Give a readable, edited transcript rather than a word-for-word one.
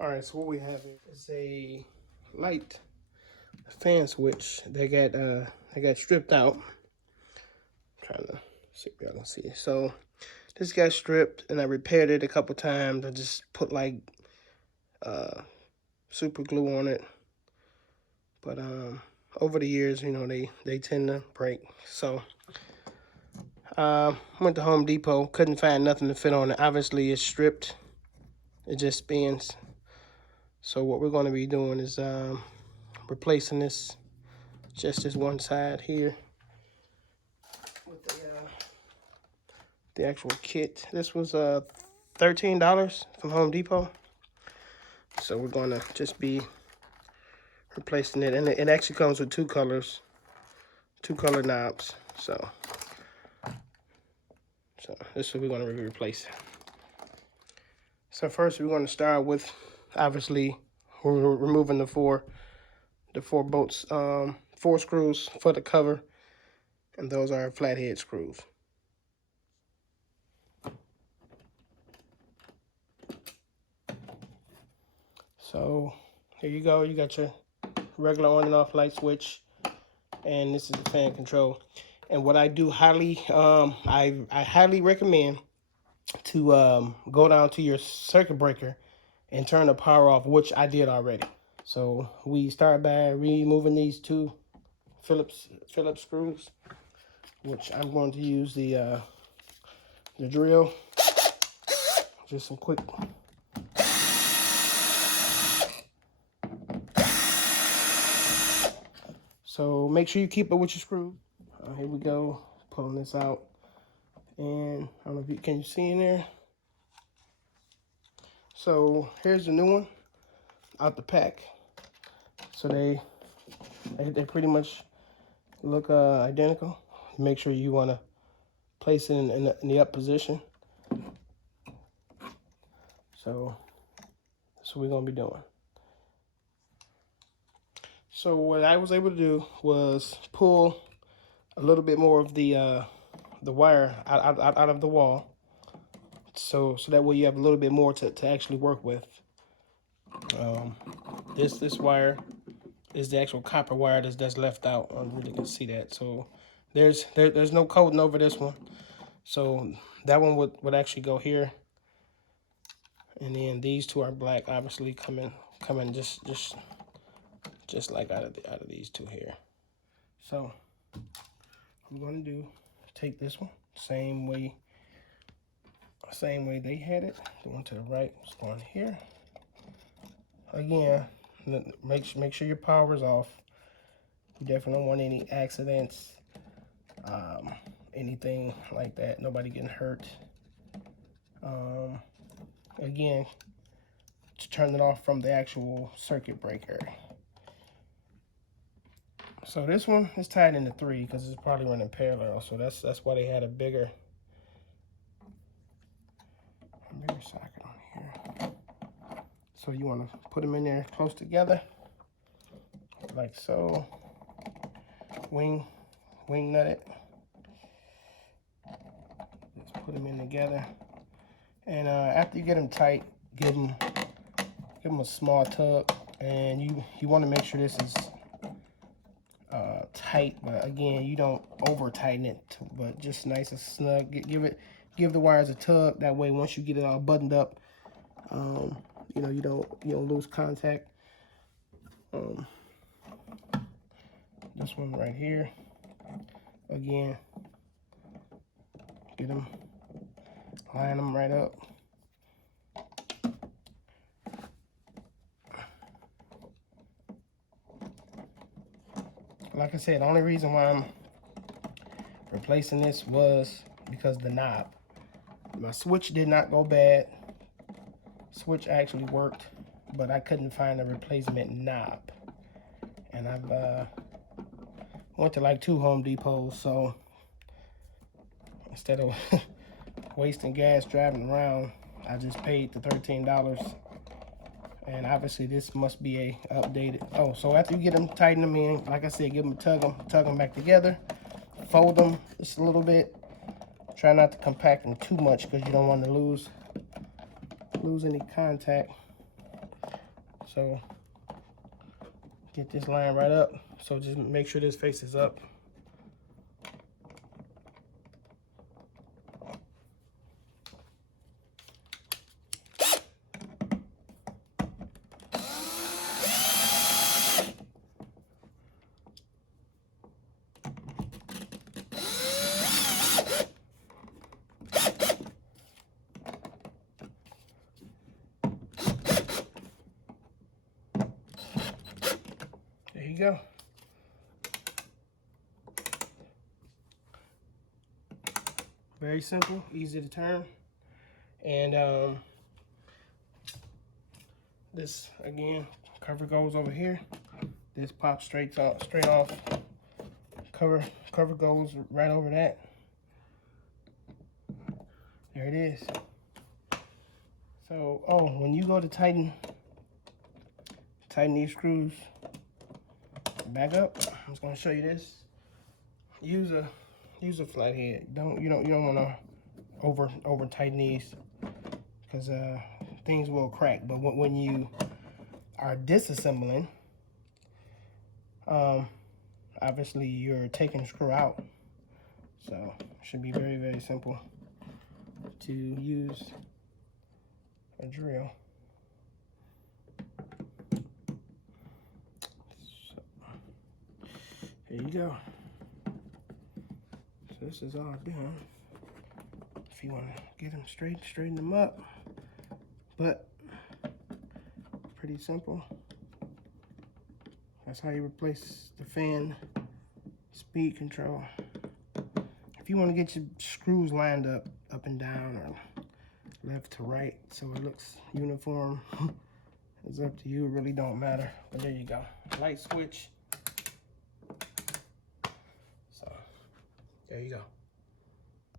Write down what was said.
All right, so what we have here is a light fan switch. They got stripped out. I'm trying to see if y'all can see. So this got stripped, and I repaired it a couple times. I just put like uh, super glue on it, but over the years, they tend to break. So went to Home Depot, couldn't find nothing to fit on it. Obviously, it's stripped. It just spins. So what we're going to be doing is replacing just this one side here with the actual kit. This was $13 from Home Depot. So we're gonna just be replacing it, and it actually comes with two two color knobs. So this is what we're gonna be replacing. So first we're gonna start with, obviously, we're removing the four bolts, four screws for the cover, and those are flathead screws. So here you go. You got your regular on and off light switch, and this is the fan control. And what I do highly, I highly recommend to go down to your circuit breaker and turn the power off, which I did already. So we start by removing these two Phillips screws, which I'm going to use the drill. Just some quick. So make sure you keep it with your screw. Here we go, pulling this out, and I don't know if can you see in there. So here's the new one out the pack. So they pretty much look identical. Make sure you want to place it in the up position. So that's what we're gonna be doing. So what I was able to do was pull a little bit more of the wire out of the wall, so that way you have a little bit more to actually work with. This wire is the actual copper wire that's left out. I really can see that. So there's no coating over this one. So that one would actually go here, and then these two are black, obviously coming just like out of these two here. So what I'm gonna do, take this one same way they had it. The one to the right is going here. Again, make sure your power is off. You definitely don't want any accidents, anything like that. Nobody getting hurt. Again, to turn it off from the actual circuit breaker. So this one is tied into 3 because it's probably running parallel. So that's why they had a bigger socket on here. So you want to put them in there close together, like so. Wing nut it. Just put them in together. And after you get them tight, give them a small tug, and you want to make sure this is tight, but again, you don't over tighten it, but just nice and snug. Give the wires a tug. That way, once you get it all buttoned up, you don't lose contact. This one right here, again, get them, line them right up. Like I said, the only reason why I'm replacing this was because the knob. My switch did not go bad. Switch actually worked, but I couldn't find a replacement knob. And I've went to like 2 Home Depots, so instead of wasting gas driving around, I just paid the $13. And obviously this must be a updated. Oh, so after you get them, tighten them in, like I said, give them tug them back together, fold them just a little bit. Try not to compact them too much because you don't want to lose any contact. So get this line right up. So just make sure this faces up. There you go. Very simple, easy to turn. And this again, cover goes over here. This pops straight off. Cover goes right over that. There it is. So, oh, when you go to tighten these screws back up, I'm just gonna show you this. Use a flathead. You don't want to over tighten these, because things will crack. But when you are disassembling, obviously you're taking the screw out, so it should be very, very simple to use a drill. So, here you go. So this is all done. If you want to get them straighten them up, but pretty simple. That's how you replace the fan speed control. If you want to get your screws lined up and down, or left to right, so it looks uniform, it's up to you. It really don't matter. But there you go. Light switch. So there you go.